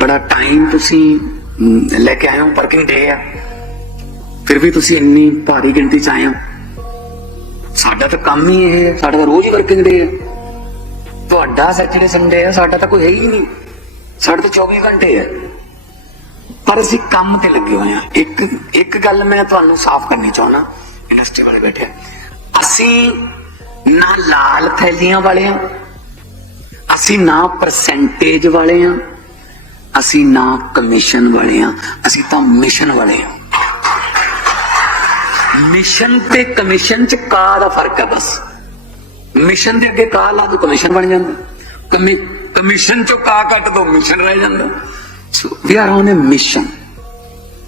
ਬੜਾ ਟਾਈਮ ਤੁਸੀਂ ਲੈ ਕੇ ਆਏ ਹੋ ਵਰਕਿੰਗ ਡੇ ਆ। ਫਿਰ ਵੀ ਤੁਸੀਂ ਇੰਨੀ ਭਾਰੀ ਗਿਣਤੀ ਚ ਆਏ ਹੋ। ਸਾਡਾ ਤਾਂ ਕੰਮ ਹੀ ਇਹ ਹੈ, ਸਾਡਾ ਤਾਂ ਰੋਜ਼ ਹੀ ਵਰਕਿੰਗ ਡੇ ਹੈ। ਤੁਹਾਡਾ ਸੈਟਰਡੇ ਸੰਡੇ ਹੈ ਸਾਡਾ ਤਾਂ ਕੋਈ ਹੈ ਹੀ ਨਹੀਂ। ਸਾਡੇ ਤਾਂ 24 ਘੰਟੇ ਹੈ। ਪਰ ਅਸੀਂ ਕੰਮ ਤੇ ਲੱਗੇ ਹੋਏ ਆ ਇੱਕ ਇੱਕ ਗੱਲ ਮੈਂ ਤੁਹਾਨੂੰ ਸਾਫ਼ ਕਰਨੀ ਚਾਹੁੰਦਾ ਇੰਡਸਟਰੀ ਵਾਲੇ ਬੈਠੇ ਅਸੀਂ ਨਾ ਲਾਲ ਥੈਲੀਆਂ ਵਾਲੇ ਆ ਅਸੀਂ ਨਾ ਪਰਸੈਂਟੇਜ ਵਾਲੇ ਆ ਅਸੀਂ ਨਾ ਕਮਿਸ਼ਨ ਵਾਲੇ ਆ ਅਸੀਂ ਤਾਂ ਮਿਸ਼ਨ ਵਾਲੇ ਆ ਮਿਸ਼ਨ ਤੇ ਕਮਿਸ਼ਨ ਚ ਕਾ ਦਾ ਫ਼ਰਕ ਹੈ ਬਸ। ਮਿਸ਼ਨ ਦੇ ਅੱਗੇ ਕਾ ਲਾ ਦੋ ਕਮਿਸ਼ਨ ਬਣ ਜਾਂਦਾ। ਕਮਿ ਕਮਿਸ਼ਨ ਚੋਂ ਕਾ ਕੱਟ ਦੋ ਮਿਸ਼ਨ ਰਹਿ ਜਾਂਦਾ। So we are on a mission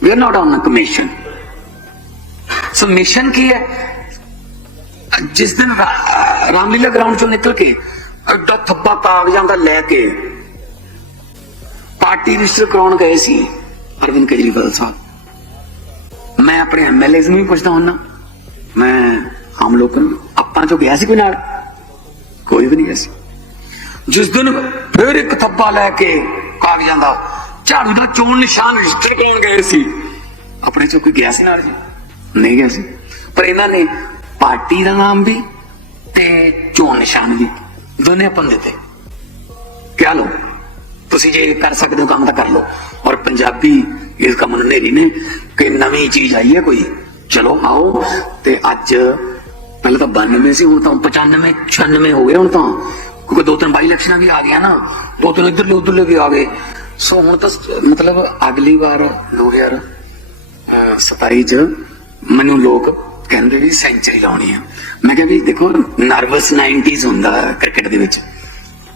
we are not on a commission so mission ਕੀ ਹੈ? ਜਿਸ ਦਿਨ ਰਾ- ਰਾਮਲੀਲਾ ਗਰਾਊਂਡ ਚੋਂ ਨਿਕਲ ਕੇ ਐਡਾ ਥੱਬਾ ਕਾਗਜ਼ਾਂ ਦਾ ਲੈ ਕੇ ਪਾਰਟੀ ਰਜਿਸਟਰ ਕਰਾਉਣ ਗਏ ਸੀ, ਅਰਵਿੰਦ ਕੇਜਰੀਵਾਲ ਸਾਹਿਬ। ਮੈਂ ਆਪਣੇ ਐਮਐਲਏਜ਼ ਨੂੰ ਵੀ ਪੁੱਛਦਾ ਹੁੰਨਾ ਮੈਂ ਆਮ ਲੋਕਾਂ ਆਪਾਂ ਚੋਂ ਗਿਆ ਸੀ ਕੋਈ ਨਾਲ? ਕੋਈ ਵੀ ਨਹੀਂ ਗਿਆ ਸੀ। ਜਿਸ ਦਿਨ ਫਿਰ ਇੱਕ ਥੱਬਾ ਲੈ ਕੇ ਕਾਗਜ਼ਾਂ ਦਾ ਝਾੜੂ ਦਾ ਚੋਣ ਨਿਸ਼ਾਨ ਰਜਿਸਟਰ ਕਰਾਉਣ ਗਏ ਸੀ। ਆਪਣੇ ਚੋਂ ਕੋਈ ਗਿਆ ਸੀ ਨਾਲ ਜੀ? ਨਹੀਂ ਗਿਆ ਸੀ। ਪਰ ਇਹਨਾਂ ਨੇ ਪਾਰਟੀ ਦਾ ਨਾਮ ਵੀ ਤੇ ਚੋਣ ਨਿਸ਼ਾਨ ਵੀ, ਦੋਨੇ ਆਪਾਂ ਦਿੱਤੇ। ਕਿਆ ਲੋ ਤੁਸੀਂ ਜੇ ਕਰ ਸਕਦੇ ਹੋ ਕੰਮ ਤਾਂ ਕਰ ਲਓ। ਔਰ ਪੰਜਾਬੀ ਇਸ ਕੰਮ ਨੂੰ ਨੇਰੀ ਨੇ ਕਿ ਨਵੀਂ ਚੀਜ਼ ਆਈ ਹੈ ਕੋਈ। ਚਲੋ ਆਓ ਤੇ ਅੱਜ ਪਹਿਲਾਂ ਤਾਂ 92 ਸੀ, ਹੁਣ ਤਾਂ 95 96 ਹੋ ਗਏ ਹੁਣ ਤਾਂ। ਕਿਉਂਕਿ ਦੋ ਤਿੰਨ ਬਾਈ ਇਲੈਕਸ਼ਨਾਂ ਵੀ ਆ ਗਈਆਂ ਨਾ। ਦੋ ਤਿੰਨ ਇੱਧਰਲੇ ਉੱਧਰਲੇ ਵੀ ਆ ਗਏ। ਸੋ ਹੁਣ ਤਾਂ ਮਤਲਬ ਅਗਲੀ ਵਾਰ 2027 ਚ ਮੈਨੂੰ ਲੋਕ ਕਹਿੰਦੇ ਵੀ ਸੈਂਚਰੀ ਲਾਉਣੀ ਆ। ਮੈਂ ਕਿਹਾ ਵੀ ਦੇਖੋ ਨਰਵਸ 90s ਹੁੰਦਾ ਕ੍ਰਿਕਟ ਦੇ ਵਿੱਚ।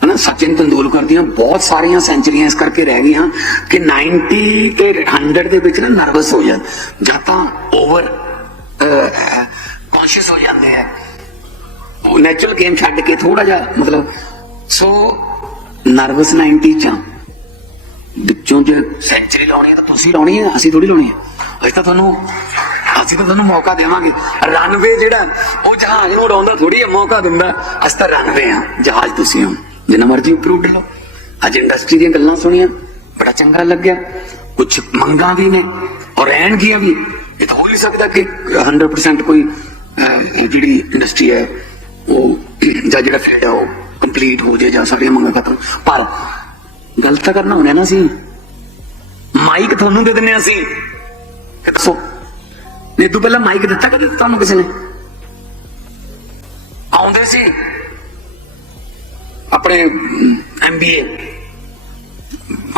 ਹਨਾ, ਸਚਿਨ ਤੰਦੂਲਕਰ ਦੀਆਂ ਬਹੁਤ ਸਾਰੀਆਂ ਸੈਂਚਰੀਆਂ ਇਸ ਕਰਕੇ ਰਹਿ ਗਈਆਂ ਕਿ 90 ਤੇ 100 ਦੇ ਵਿੱਚ ਨਾ ਨਰਵਸ ਹੋ ਜਾਂ ਜਾਂ ਤਾਂ ਓਵਰ ਕੌਨਸ਼ੀਅਸ ਹੋ ਜਾਂਦੇ ਆ। ਉਹ ਨੈਚੁਰਲ ਗੇਮ ਛੱਡ ਕੇ ਥੋੜਾ ਜਿਹਾ ਮਤਲਬ ਸੋ ਨਰਵਸ 90 ਚ ਵਿੱਚੋਂ ਜੇ ਸੈਂਚਰੀ ਲਾਉਣੀ ਹੈ ਤਾਂ ਤੁਸੀਂ ਲਾਉਣੀ ਹੈ ਅਸੀਂ ਥੋੜੀ ਲਾਉਣੀ ਹੈ ਅਸੀਂ ਤਾਂ ਤੁਹਾਨੂੰ, ਅਸੀਂ ਤਾਂ ਤੁਹਾਨੂੰ ਮੌਕਾ ਦੇਵਾਂਗੇ। ਰਨਵੇ ਜਿਹੜਾ, ਉਹ ਜਹਾਜ਼ ਨੂੰ ਉਡਾਉਂਦਾ ਥੋੜੀ ਹੈ ਮੌਕਾ ਦਿੰਦਾ। ਅਸੀਂ ਤਾਂ ਰਨਵੇ ਆ, ਜਹਾਜ਼ ਤੁਸੀਂ ਹੋ। ਜਿੰਨਾ ਮਰਜ਼ੀ ਉੱਪਰ ਲਓ। ਅੱਜ ਇੰਡਸਟਰੀ ਦੀਆਂ ਗੱਲਾਂ ਸੁਣੀਆਂ, ਬੜਾ ਚੰਗਾ ਲੱਗਿਆ। ਕੁਝ ਮੰਗਾਂ ਵੀ ਨੇ ਔਰ ਰਹਿਣਗੀਆਂ ਵੀ। ਇਹ ਤਾਂ ਹੋ ਨਹੀਂ ਸਕਦਾ ਕਿ 100% ਕੋਈ ਜਿਹੜੀ ਇੰਡਸਟਰੀ ਹੈ, ਉਹ ਜਾਂ ਜਿਹੜਾ ਫੀਲਡ ਹੈ, ਉਹ ਕੰਪਲੀਟ ਹੋ ਜਾਏ ਜਾਂ ਸਾਰੀਆਂ ਮੰਗਾਂ ਖਤਮ ਪਰ ਗਲਤ ਤਾਂ ਕਰਨਾ ਹੋਣਾ ਨਾ ਸੀ ਮਾਈਕ ਤੁਹਾਨੂੰ ਦੇ ਦਿੰਨੇ ਅਸੀਂ। ਕਿ ਦੱਸੋ। ਨੇ ਤੂੰ ਪਹਿਲਾਂ ਮਾਈਕ ਦਿੱਤਾ ਕਦੇ ਤੁਹਾਨੂੰ ਕਿਸੇ ਨੇ? ਆਉਂਦੇ ਸੀ। ਆਪਣੇ ਐਮਬੀਏ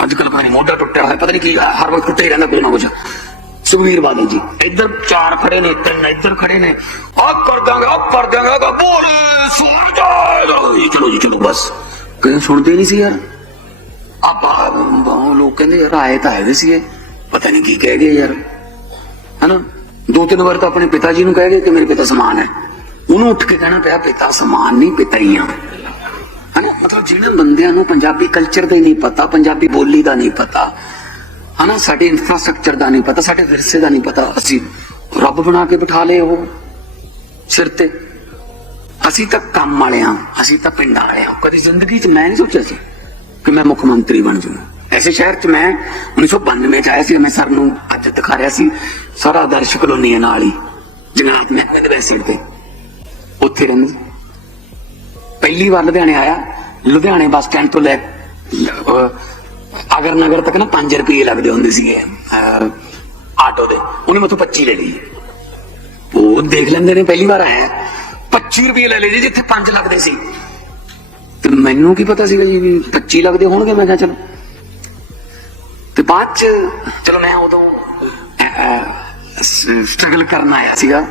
ਅੱਜ ਕੱਲ ਪਤਾ ਨਹੀਂ ਮੋਢਾ ਟੁੱਟਿਆ ਹੋਇਆ, ਪਤਾ ਨਹੀਂ ਕੀ, ਹਰ ਵਕਤ ਟੁੱਟੇ ਰਹਿੰਦਾ ਕੋਈ ਨਾ ਕੁਝ ਸੁਖਵੀਰ ਬਾਦਲ ਜੀ, ਇੱਧਰ ਚਾਰ ਖੜੇ ਨੇ, ਤਿੰਨ ਇੱਧਰ ਖੜੇ ਨੇ। ਆ ਕਰ ਦਾਂਗੇ ਆ ਕਰ ਦਾਂਗੇ ਆ ਬੋਲ ਸੂਰਜ ਚਲੋ ਜੀ, ਚਲੋ, ਬਸ। ਕਦੇ ਸੁਣਦੇ ਨਹੀਂ ਸੀ ਯਾਰ। ਆਪਾਂ ਲੋਕ ਕਹਿੰਦੇ ਯਾਰ, ਆਏ ਤਾਂ ਹੈਗੇ ਸੀ ਪਤਾ ਨਹੀਂ ਕੀ ਕਹਿ ਗਏ ਯਾਰ। ਹਨਾ? ਦੋ ਤਿੰਨ ਵਾਰ ਤਾਂ ਆਪਣੇ ਪਿਤਾ ਜੀ ਨੂੰ ਕਹਿ ਗਏ ਕਿ ਮੇਰੇ ਪਿਤਾ ਸਮਾਨ ਹੈ। ਉਹਨੂੰ ਉੱਠ ਕੇ ਕਹਿਣਾ ਪਿਆ, ਪਿਤਾ ਸਮਾਨ ਨਹੀਂ, ਪਿਤਾ ਹੀ ਆ। ਹਨਾ? ਮਤਲਬ ਜਿਹੜੇ ਬੰਦਿਆਂ ਨੂੰ ਪੰਜਾਬੀ ਕਲਚਰ ਦਾ ਹੀ ਨਹੀਂ ਪਤਾ, ਪੰਜਾਬੀ ਬੋਲੀ ਦਾ ਨਹੀਂ ਪਤਾ, ਹਨਾ? ਸਾਡੇ ਇਨਫਰਾਸਟ੍ਰਕਚਰ ਦਾ ਨਹੀਂ ਪਤਾ, ਸਾਡੇ ਵਿਰਸੇ ਦਾ ਨਹੀਂ ਪਤਾ। ਅਸੀਂ ਰੱਬ ਬਣਾ ਕੇ ਬਿਠਾ ਲਏ ਉਹ ਸਿਰ ਤੇ। ਅਸੀਂ ਤਾਂ ਕੰਮ ਵਾਲੇ ਹਾਂ, ਅਸੀਂ ਤਾਂ ਪਿੰਡਾਂ ਵਾਲੇ ਹਾਂ। ਕਦੀ ਜ਼ਿੰਦਗੀ 'ਚ ਮੈਂ ਨਹੀਂ ਸੋਚਿਆ ਸੀ ਕਿ ਮੈਂ ਮੁੱਖ ਮੰਤਰੀ ਬਣ ਜਾਵਾਂ। ਐਸੇ ਸ਼ਹਿਰ 'ਚ ਮੈਂ 1992 'ਚ ਆਇਆ ਸੀ, ਮੈਂ ਸਰ ਨੂੰ ਅੱਜ ਦਿਖਾ ਰਿਹਾ ਸੀ, ਸਾਰਾ ਆਦਰਸ਼ ਕਲੋਨੀ ਹੈ ਨਾਲ ਹੀ, ਜਨਾਬ ਮਹਿਕਮੇ ਦੇ ਵੈਸੇ ਤੇ ਉੱਥੇ ਰਹਿੰਦੇ। ਸੀ। ਪਹਿਲੀ ਵਾਰ ਲੁਧਿਆਣੇ ਆਇਆ, ਲੁਧਿਆਣੇ ਬੱਸ ਸਟੈਂਡ ਤੋਂ ਲੈ ਅਗਰ ਨਗਰ ਤੱਕ ਨਾ 5 ਰੁਪਏ ਲੱਗਦੇ ਹੁੰਦੇ ਸੀਗੇ ਆਟੋ ਦੇ। ਉਹਨੇ ਮੈਥੋਂ 25 ਲੈ ਲਈ। ਉਹ ਦੇਖ ਲੈਂਦੇ ਨੇ, ਪਹਿਲੀ ਵਾਰ ਆਇਆ। 25 ਰੁਪਏ ਲੈ ਲਏ ਜੀ, ਜਿੱਥੇ 5 ਲੱਗਦੇ ਸੀ। ਤੇ ਮੈਨੂੰ ਕੀ ਪਤਾ ਸੀਗਾ ਜੀ ਵੀ 25 ਲੱਗਦੇ ਹੋਣਗੇ, ਮੈਂ ਕਿਹਾ ਚਲੋ। ਤੇ ਬਾਅਦ ਚ, ਚਲੋ ਮੈਂ ਉਦੋਂ ਸਟਰਗਲ ਕਰਨ ਆਇਆ ਸੀਗਾ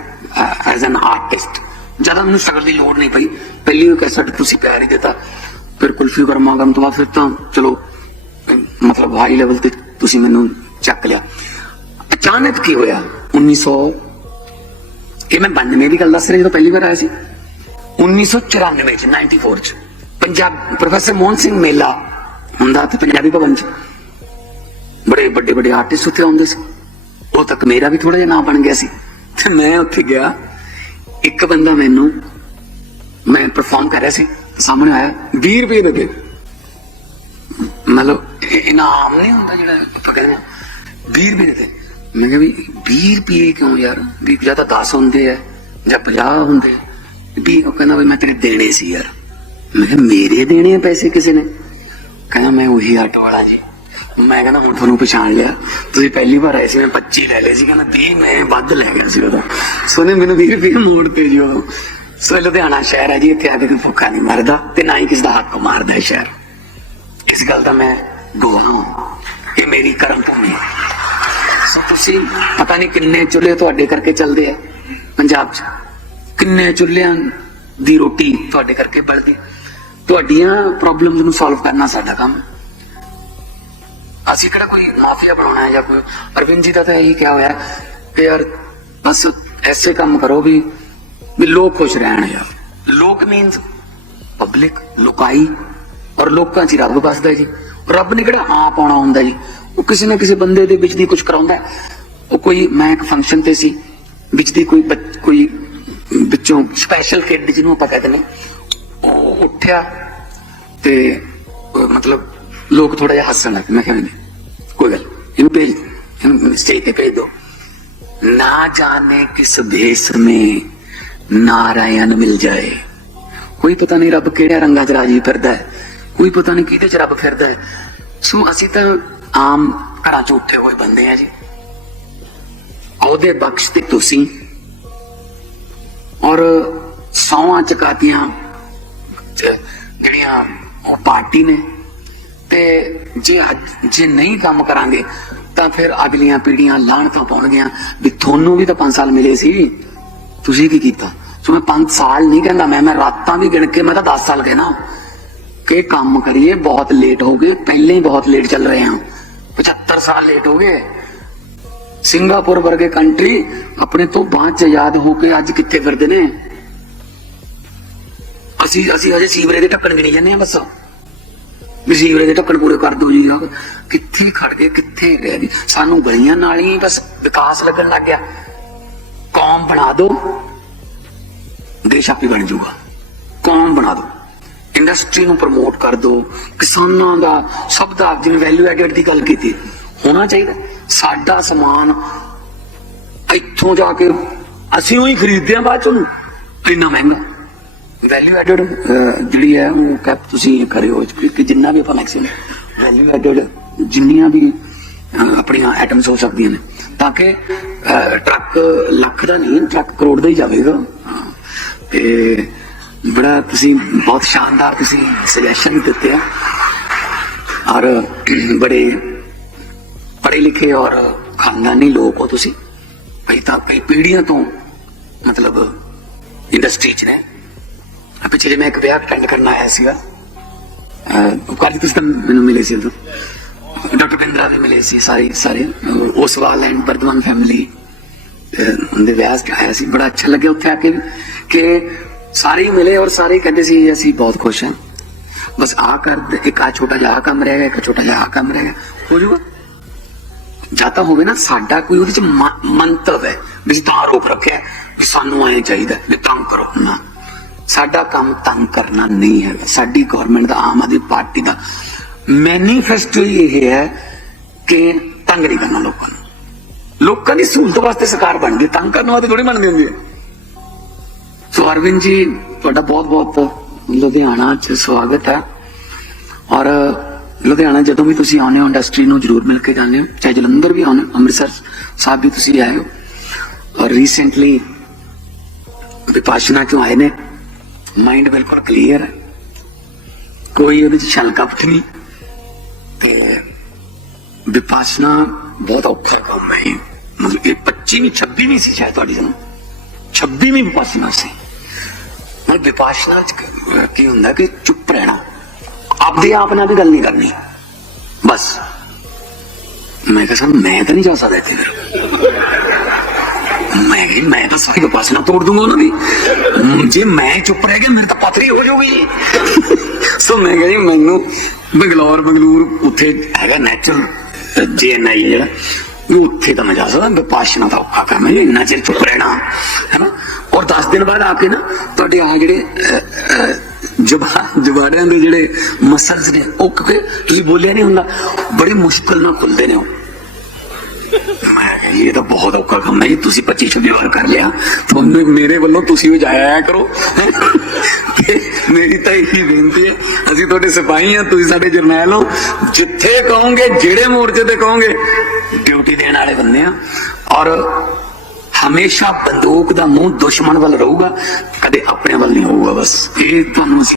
ਐਜ਼ ਐਨ ਆਰਟਿਸਟ ਜ਼ਿਆਦਾ ਮੈਨੂੰ ਸਟਰਗਲ ਦੀ ਲੋੜ ਨਹੀਂ ਪਈ। ਪਹਿਲੀ ਕੈਸਟ ਤੁਸੀਂ ਪਿਆਰ ਹੀ ਦਿੱਤਾ। ਫਿਰ ਕੁਲਫੀ ਗਰਮਾ ਗਰਮ ਤੋਂ ਬਾਅਦ ਫਿਰ ਤਾਂ ਚਲੋ, ਮਤਲਬ ਹਾਈ ਲੈਵਲ ਤੇ ਤੁਸੀਂ ਮੈਨੂੰ ਚੱਕ ਲਿਆ। ਅਚਾਨਕ ਕੀ ਹੋਇਆ? 1900 ਇਹ ਮੈਂ 92 ਦੀ ਗੱਲ ਦੱਸ ਰਿਹਾ ਜਦੋਂ ਪਹਿਲੀ ਵਾਰ ਆਇਆ ਸੀ। 1994 ਚ 94 ਚ, ਪੰਜਾਬ ਪ੍ਰੋਫੈਸਰ ਮੋਹਨ ਸਿੰਘ ਮੇਲਾ ਹੁੰਦਾ ਤੇ ਪੰਜਾਬੀ ਭਵਨ ਚ। ਬੜੇ ਵੱਡੇ ਵੱਡੇ ਆਰਟਿਸਟ ਉੱਥੇ ਆਉਂਦੇ ਸੀ। ਉਹ ਤੱਕ ਮੇਰਾ ਵੀ ਥੋੜਾ ਜਿਹਾ ਨਾਮ ਬਣ ਗਿਆ ਸੀ। ਤੇ ਮੈਂ ਉੱਥੇ ਗਿਆ। ਇੱਕ ਬੰਦਾ ਮੈਨੂੰ ਮੈਂ ਪਰਫਾਰਮ ਕਰ ਰਿਹਾ ਸੀ, ਸਾਹਮਣੇ ਆਇਆ 20 ਰੁਪਏ ਦੇ ਕੇ ਮਤਲਬ ਇਨਾਮ ਨਹੀਂ ਹੁੰਦਾ ਜਿਹੜਾ ਆਪਾਂ ਕਹਿੰਦੇ ਆ 20 ਰੁਪਏ ਦੇ ਮੈਂ ਕਿਹਾ ਵੀ 20 ਰੁਪਏ ਕਿਉਂ ਯਾਰ? ਵੀ ਜਾਂ ਤਾਂ 10 ਹੁੰਦੇ ਆ, ਜਾਂ 50 ਹੁੰਦੇ ਆ। ਵੀ ਉਹ ਕਹਿੰਦਾ ਵੀ ਮੈਂ ਤੇਰੇ ਦੇਣੇ ਸੀ ਯਾਰ। ਮੈਂ ਕਿਹਾ ਮੇਰੇ ਦੇਣੇ ਆ ਪੈਸੇ ਕਿਸੇ ਨੇ? ਕਹਿੰਦਾ ਮੈਂ ਉਹੀ ਆਟੋ ਵਾਲਾ ਜੀ। ਮੈਂ ਕਹਿੰਦਾ ਹੁਣ ਤੁਹਾਨੂੰ ਪਛਾਣ ਲਿਆ। ਤੁਸੀਂ ਪਹਿਲੀ ਵਾਰ ਆਏ ਸੀ, ਮੈਂ 25 ਲੈ ਲਏ ਸੀ, ਕਹਿੰਦਾ 20 ਮੈਂ ਵੱਧ ਲੈ ਗਿਆ ਸੀ ਉਦੋਂ। ਸੋ ਉਹਨੇ ਮੈਨੂੰ 20 ਰੁਪਏ ਮੋੜ ਤੇ ਜੀ ਉਦੋਂ। ਸੋ ਲੁਧਿਆਣਾ ਸ਼ਹਿਰ ਹੈ ਜੀ, ਇੱਥੇ ਆ ਕੇ ਕੋਈ ਭੁੱਖਾ ਨਹੀਂ ਮਰਦਾ ਤੇ ਨਾ ਹੀ ਕਿਸੇ ਦਾ ਹੱਕ ਮਾਰਦਾ ਇਹ ਸ਼ਹਿਰ। ਇਸ ਗੱਲ ਦਾ ਮੈਂ ਗਵਾਹ ਹਾਂ। ਇਹ ਮੇਰੀ ਕਰਮ ਭੂਮੀ ਹੈ। ਸੋ ਤੁਸੀਂ ਪਤਾ ਨਹੀਂ ਕਿੰਨੇ ਚੁੱਲ੍ਹੇ ਤੁਹਾਡੇ ਕਰਕੇ ਚੱਲਦੇ ਆ ਪੰਜਾਬ 'ਚ। ਕਿੰਨੇ ਚੁੱਲ੍ਹਿਆਂ ਦੀ ਰੋਟੀ ਤੁਹਾਡੇ ਕਰਕੇ ਬਲਦੀ। ਤੁਹਾਡੀਆਂ ਪ੍ਰੋਬਲਮਸ ਨੂੰ ਸੋਲਵ ਕਰਨਾ ਸਾਡਾ ਕੰਮ ਹੈ। ਅਸੀਂ ਕਿਹੜਾ ਕੋਈ ਮਾਫੀਆ ਬਣਾਉਣਾ ਜਾਂ ਕੋਈ, ਅਰਵਿੰਦ ਜੀ ਦਾ ਤਾਂ ਇਹੀ ਕਿਹਾ ਹੋਇਆ ਕਿ ਯਾਰ ਬਸ ਐਸੇ ਕੰਮ ਕਰੋ ਵੀ ਵੀ ਲੋਕ ਖੁਸ਼ ਰਹਿਣ ਯਾਰ। ਲੋਕ ਮੀਨਸ ਪਬਲਿਕ ਲੋਕਾਈ, ਔਰ ਲੋਕਾਂ 'ਚ ਹੀ ਰੱਬ ਵਸਦਾ ਜੀ। ਰੱਬ ਨੇ ਕਿਹੜਾ ਆਪ ਆਉਣਾ ਹੁੰਦਾ ਜੀ। ਉਹ ਕਿਸੇ ਨਾ ਕਿਸੇ ਬੰਦੇ ਦੇ ਵਿੱਚ ਦੀ ਕੁਝ ਕਰਾਉਂਦਾ ਉਹ ਕੋਈ, ਮੈਂ ਇੱਕ ਫੰਕਸ਼ਨ ਤੇ ਸੀ, ਵਿੱਚ ਦੀ ਕੋਈ ਬੱਚ- ਕੋਈ ਵਿੱਚੋਂ ਸਪੈਸ਼ਲ ਕਿੱਡ ਜਿਹਨੂੰ ਆਪਾਂ ਕਹਿੰਦੇ ਨੇ ਉਹ ਉੱਠਿਆ ਤੇ, ਮਤਲਬ ਲੋਕ ਥੋੜਾ ਜਿਹਾ ਹੱਸਣ ਲੱਗੇ ਮੈਂ ਕਿਹਾ ਗੱਲ ਨੀ, ਇਹਨੂੰ ਭੇਜ ਦਿਓ, ਇਹਨੂੰ ਸਟੇਜ ਤੇ ਭੇਜ ਦੋ। ਨਾ में ਨਾਰਾਇਣ ਮਿਲ ਜਾਏ। ਕੋਈ ਪਤਾ ਨਹੀਂ ਰੱਬ ਕਿਹੜੇ ਰੰਗਾਂ 'ਚ ਰਾਜੀ ਫਿਰਦਾ ਹੈ। ਕੋਈ ਪਤਾ ਨਹੀਂ ਕਿਹਦੇ 'ਚ ਰੱਬ ਫਿਰਦਾ ਹੈ। ਸੋ ਅਸੀਂ ਤਾਂ ਆਮ ਘਰਾਂ 'ਚ ਉੱਠੇ ਹੋਏ ਬੰਦੇ ਆ ਜੀ। ਉਹਦੇ ਬਖਸ਼ ਤੇ ਤੁਸੀਂ। ਔਰ ਸੌਆਂ ਚਕਾਤੀਆਂ ਜਿਹੜੀਆਂ ਉਹ ਪਾਰਟੀ ਨੇ। ਤੇ ਜੇ ਅੱਜ ਜੇ ਨਹੀਂ ਕੰਮ ਕਰਾਂਗੇ ਤਾਂ ਫਿਰ ਅਗਲੀਆਂ ਪੀੜ੍ਹੀਆਂ ਲਾਣ ਪਾਉਣਗੀਆਂ ਵੀ ਤੁਹਾਨੂੰ ਵੀ ਤਾਂ 5 ਸਾਲ ਮਿਲੇ ਸੀ। ਤੁਸੀਂ ਕੀ ਕੀਤਾ? ਸੋ ਮੈਂ 5 ਸਾਲ ਨਹੀਂ ਕਹਿੰਦਾ, ਮੈਂ ਮੈਂ ਰਾਤਾਂ ਵੀ ਗਿਣ ਕੇ ਮੈਂ ਤਾਂ 10 ਸਾਲ ਕਹਿਣਾ। ਕਿ ਕੰਮ ਕਰੀਏ, ਬਹੁਤ ਲੇਟ ਹੋ ਗਏ, ਪਹਿਲੇ ਹੀ ਬਹੁਤ ਲੇਟ ਚੱਲ ਰਹੇ ਹਾਂ। 75 ਸਾਲ ਲੇਟ ਹੋ ਗਏ। ਸਿੰਗਾਪੁਰ ਵਰਗੇ ਕੰਟਰੀ ਆਪਣੇ ਤੋਂ ਬਾਅਦ ਚ ਆਜ਼ਾਦ ਹੋ ਕੇ ਅੱਜ ਕਿੱਥੇ ਫਿਰਦੇ ਨੇ? ਅਸੀਂ ਅਸੀਂ ਅਜੇ ਸੀਵਰੇਜ ਦੇ ਢੱਕਣ ਗਿਣੀ ਜਾਂਦੇ ਆ ਬਸ। ਵੀ ਦੇ ਢੱਕਣ ਪੂਰੇ ਕਰ ਦਿਓ ਜੀ ਕਿੱਥੇ ਖੜ ਗਏ ਕਿੱਥੇ ਰਹਿ ਗਏ? ਸਾਨੂੰ ਗਲੀਆਂ ਨਾਲ ਹੀ ਬਸ ਵਿਕਾਸ ਲੱਗਣ ਲੱਗ ਗਿਆ। ਕੌਮ ਬਣਾ ਦੋ ਦੇਸ਼ ਆਪੇ ਬਣ ਜਾਊਗਾ। ਕੌਮ ਬਣਾ ਦੋ ਇੰਡਸਟਰੀ ਨੂੰ ਪ੍ਰਮੋਟ ਕਰ ਦੋ ਕਿਸਾਨਾਂ ਦਾ, ਸਭ ਦਾ ਜਿਵੇਂ ਵੈਲਿਊ ਐਡਡ ਦੀ ਗੱਲ ਕੀਤੀ। ਹੋਣਾ ਚਾਹੀਦਾ। ਸਾਡਾ ਸਮਾਨ ਇੱਥੋਂ ਜਾ ਕੇ ਅਸੀਂ ਉਹੀ ਖਰੀਦਦੇ ਆ ਬਾਅਦ ਚ ਉਹਨੂੰ। ਇੰਨਾ ਮਹਿੰਗਾ। ਵੈਲਿਊ ਐਡਡ ਜਿਹੜੀ ਹੈ, ਉਹ ਕੈਪ ਤੁਸੀਂ ਕਰਿਓ, ਕਿ ਜਿੰਨਾ ਵੀ ਆਪਾਂ ਮੈਕਸਿਮਮ ਵੈਲਿਊ ਐਡਡ ਜਿੰਨੀਆਂ ਵੀ ਆਪਣੀਆਂ ਆਈਟਮਸ ਹੋ ਸਕਦੀਆਂ ਨੇ, ਤਾਂ ਕਿ ਟਰੱਕ ਲੱਖ ਦਾ ਨਹੀਂ ਟਰੱਕ ਕਰੋੜ ਦਾ ਹੀ ਜਾਵੇਗਾ। ਤੇ ਬੜਾ ਤੁਸੀਂ ਬਹੁਤ ਸ਼ਾਨਦਾਰ ਤੁਸੀਂ ਸੁਜੈਸ਼ਨ ਦਿੱਤੇ ਆ। ਔਰ ਬੜੇ ਪੜ੍ਹੇ ਲਿਖੇ ਔਰ ਖਾਨਦਾਨੀ ਲੋਕ ਹੋ ਤੁਸੀਂ। ਕਈ ਤਾਂ ਕਈ ਪੀੜ੍ਹੀਆਂ ਤੋਂ, ਮਤਲਬ ਇੰਡਸਟਰੀ 'ਚ ਨੇ। ਪਿਛਲੇ ਮੈਂ ਇੱਕ ਵਿਆਹ ਅਟੈਂਡ ਕਰਨ ਆਇਆ ਸੀਗਾ। ਅਹ ਤੁਸੀਂ ਤਾਂ ਮੈਨੂੰ ਮਿਲੇ ਸੀ ਉਦੋਂ। ਡਾਕਟਰ ਬਿੰਦਰਾ ਵੀ ਮਿਲੇ ਸੀ ਸਾਰੇ ਸਾਰੇ। ਅਹ ਓਸਵਾਲ ਐਂਡ ਬਰਦਵਾਨ ਫੈਮਿਲੀ ਉਹਦੇ ਵਿਆਹ 'ਚ ਆਇਆ ਸੀ। ਬੜਾ ਅੱਛਾ ਲੱਗਿਆ ਉੱਥੇ ਆ ਕੇ ਕਿ ਸਾਰੇ ਮਿਲੇ ਔਰ ਸਾਰੇ ਕਹਿੰਦੇ ਸੀ, ਅਸੀਂ ਬਹੁਤ ਖੁਸ਼ ਹਾਂ। ਬਸ ਆ ਕਰ ਇੱਕ ਆ ਛੋਟਾ ਜਿਹਾ ਆਹ ਕੰਮ ਰਹਿ ਗਿਆ, ਇੱਕ ਛੋਟਾ ਜਿਹਾ ਆਹ ਕੰਮ ਰਹਿ ਗਿਆ। ਹੋ ਜਾਊਗਾ। ਜਾਂ ਤਾਂ ਹੋਵੇ ਨਾ ਸਾਡਾ ਕੋਈ ਉਹਦੇ ਚ ਮੰਤਵ ਹੈ, ਵੀ ਤਾਂ ਰੋਕ ਰੱਖਿਆ ਸਾਨੂੰ ਐ ਚਾਹੀਦਾ ਵੀ ਤੰਗ ਕਰੋ। ਨਾ। ਸਾਡਾ ਕੰਮ ਤੰਗ ਕਰਨਾ ਨਹੀਂ ਹੈ। ਸਾਡੀ ਗਵਰਨਮੈਂਟ ਦਾ, ਆਮ ਆਦਮੀ ਪਾਰਟੀ ਦਾ। ਮੈਨੀਫੈਸਟੋ ਇਹ ਹੈ ਕਿ ਤੰਗ ਨਹੀਂ ਕਰਨਾ ਲੋਕਾਂ ਨੂੰ। ਲੋਕਾਂ ਦੀ ਸਹੂਲਤ ਵਾਸਤੇ ਸਰਕਾਰ ਬਣਦੀ ਤੰਗ ਕਰਨ ਵਾਸਤੇ ਥੋੜੀ ਬਣਦੀ ਹੁੰਦੀ ਹੈ ਸੋ ਅਰਵਿੰਦ ਜੀ, ਤੁਹਾਡਾ ਬਹੁਤ ਬਹੁਤ ਲੁਧਿਆਣਾ ਚ ਸਵਾਗਤ ਹੈ। ਔਰ ਲੁਧਿਆਣਾ ਜਦੋਂ ਵੀ ਤੁਸੀਂ ਆਉਂਦੇ ਹੋ ਇੰਡਸਟਰੀ ਨੂੰ ਜਰੂਰ ਮਿਲ ਕੇ ਜਾਂਦੇ ਹੋ। ਚਾਹੇ ਜਲੰਧਰ ਵੀ ਆਉਂਦੇ ਹੋ, ਅੰਮ੍ਰਿਤਸਰ ਸਾਹਿਬ ਵੀ ਤੁਸੀਂ ਆਏ ਹੋ। ਔਰ ਰੀਸੈਂਟਲੀ ਵਿਪਾਸ਼ਨਾ ਚੋਂ ਆਏ ਨੇ? ਮਾਈਂਡ ਬਿਲਕੁਲ ਕਲੀਅਰ ਹੈ ਕੋਈ ਉਹਦੇ ਚ ਛਲਕਪਟ ਨਹੀਂ ਤੇ ਵਿਪਾਸ਼ਨਾ ਬਹੁਤ ਔਖਾ ਕੰਮ ਹੈ ਇਹ। ਮਤਲਬ ਇਹ 25ਵੀਂ 26ਵੀਂ ਸੀ ਸ਼ਾਇਦ ਤੁਹਾਡੀ ਜਨਮ 26ਵੀਂ ਵਿਪਾਸ਼ਨਾ ਸੀ ਮਤਲਬ ਵਿਪਾਸ਼ਨਾ ਚ ਕ- ਕੀ ਹੁੰਦਾ ਕਿ ਚੁੱਪ ਰਹਿਣਾ ਆਪਦੇ ਆਪ ਨਾਲ ਵੀ ਗੱਲ ਨਹੀਂ ਕਰਨੀ ਬਸ ਮੈਂ ਕਿਹਾ ਸਰ ਮੈਂ ਤਾਂ ਨਹੀਂ ਜਾ ਸਕਦਾ ਇੱਥੇ ਫਿਰ ਮੈਂ ਕਿਹਾ ਮੈਂ ਤਾਂ ਸਾਰੀ ਉਪਾਸ਼ਨਾ ਤੋੜ ਦੂੰਗਾ ਉਹਨਾਂ ਦੀ। ਜੇ ਮੈਂ ਚੁੱਪ ਰਹਿ ਗਿਆ ਮੇਰੇ ਤਾਂ ਪਤਰੀ ਹੋ ਜਾਊਗੀ। ਸੋ ਮੈਂ ਕਿਹਾ ਜੀ ਮੈਨੂੰ ਬੰਗਲੌਰ ਬੰਗਲੂਰ ਉੱਥੇ ਹੈਗਾ ਨੈਚੁਰਲ ਜੀਐਨਆਈ ਜਿਹੜਾ ਵੀ ਉੱਥੇ ਤਾਂ ਮੈਂ ਜਾ ਸਕਦਾ ਵਿਪਾਸ਼ਨਾ ਦਾ ਔਖਾ ਕੰਮ ਹੈ ਜੀ, ਇੰਨਾ ਚਿਰ ਚੁੱਪ ਰਹਿਣਾ ਹੈਨਾ ਔਰ 10 ਦਿਨ ਬਾਅਦ ਆ ਕੇ ਨਾ ਤੁਹਾਡੇ ਆ ਜਿਹੜੇ ਅਹ, ਅਹ, ਜਬਾ ਜਵਾੜਿਆਂ ਦੇ ਜਿਹੜੇ ਮਸਲਸ ਨੇ ਉਹ ਕਿਉਂਕਿ ਤੁਸੀਂ ਬੋਲਿਆ ਨਹੀਂ ਹੁੰਦਾ ਬੜੇ ਮੁਸ਼ਕਲ ਨਾਲ ਖੁੱਲਦੇ ਨੇ ਉਹ। ਇਹ ਤਾਂ ਬਹੁਤ ਔਖਾ ਕੰਮ ਹੈ ਤੁਸੀਂ 25 26 ਵਾਰ ਕਰ ਲਿਆ। ਤੁਹਾਨੂੰ ਮੇਰੇ ਵੱਲੋਂ ਤੁਸੀਂ ਵੀ ਜਾਇਆ ਕਰੋ। ਮੇਰੀ ਤਾਂ ਇਹੀ ਬੇਨਤੀ ਹੈ, ਅਸੀਂ ਤੁਹਾਡੇ ਸਿਪਾਹੀ ਆ ਤੁਸੀਂ ਸਾਡੇ ਜਰਨੈਲ ਹੋ। ਜਿੱਥੇ ਕਹੋਗੇ, ਜਿਹੜੇ ਮੋਰਚੇ ਤੇ ਕਹੋਗੇ, ਡਿਊਟੀ ਦੇਣ ਵਾਲੇ ਬੰਦੇ ਆ। ਔਰ ਹਮੇਸ਼ਾ ਬੰਦੂਕ ਦਾ ਮੂੰਹ ਦੁਸ਼ਮਣ ਵੱਲ ਰਹੂਗਾ, ਕਦੇ ਆਪਣੇ ਵੱਲ ਨਹੀਂ ਹੋਊਗਾ ਬਸ। ਇਹ ਤੁਹਾਨੂੰ